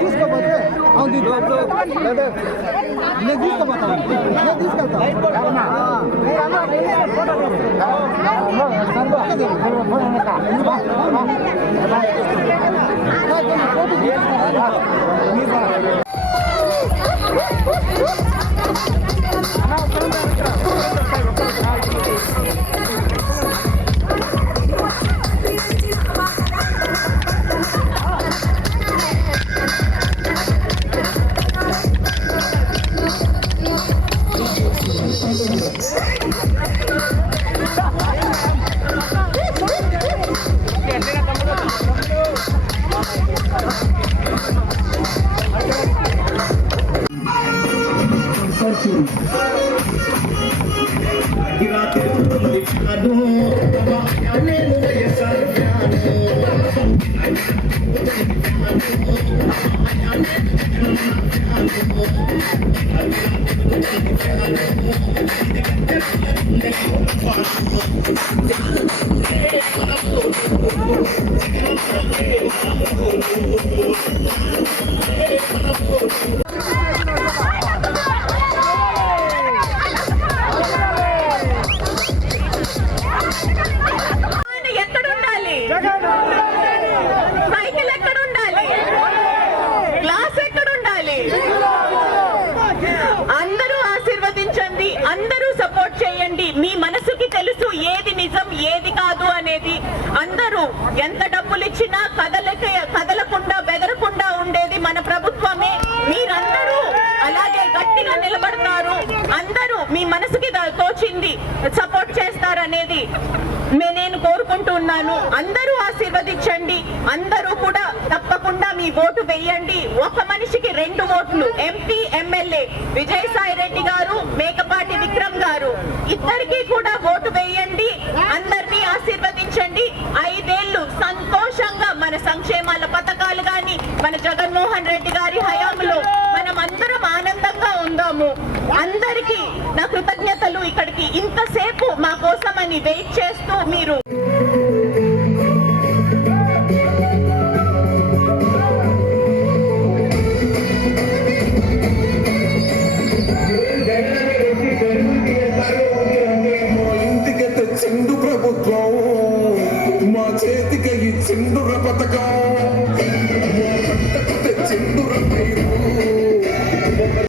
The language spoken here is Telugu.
తీసుకోపోతే మీ మనసుకి తెలుసు ఏది నిజం ఏది కాదు అనేది. అందరూ ఎంత డబ్బులు ఇచ్చినా కదలకుండా బెదరకుండా ఉండేది మన ప్రభుత్వమే. మీరందరూ అలాగే గట్టిగా నిలబడతారు, అందరూ మీ మనసుకి తోచింది సపోర్ట్ చేస్తారనేది నేను కోరుకుంటున్నాను. అందరూ ఆశీర్వదించండి, అందరూ కూడా తప్పకుండా మీ ఓటు వేయండి. ఒక మనిషికి 2 ఓట్లు. ఎంపీ ఎమ్మెల్యే విజయసాయి రెడ్డి గారు, మేకపాటి విక్రమ్ గారు, ఇద్దరికి కూడా ఓటు వేయండి. అందరినీ ఆశీర్వదించండి. 5 ఏళ్లు సంతోషంగా మన సంక్షేమాల పథకాలు గాని మన జగన్మోహన్ రెడ్డి గారి హయాంలో మనం అందరం ఆనందంగా ఉందాము. అందరికీ నా కృతజ్ఞతలు. ఇక్కడికి ఇంతసేపు మా కోసమని వెయిట్ చేస్తూ మీరు ప్రభుత్వం మా చేతికి ఇచ్చిండు పథకం.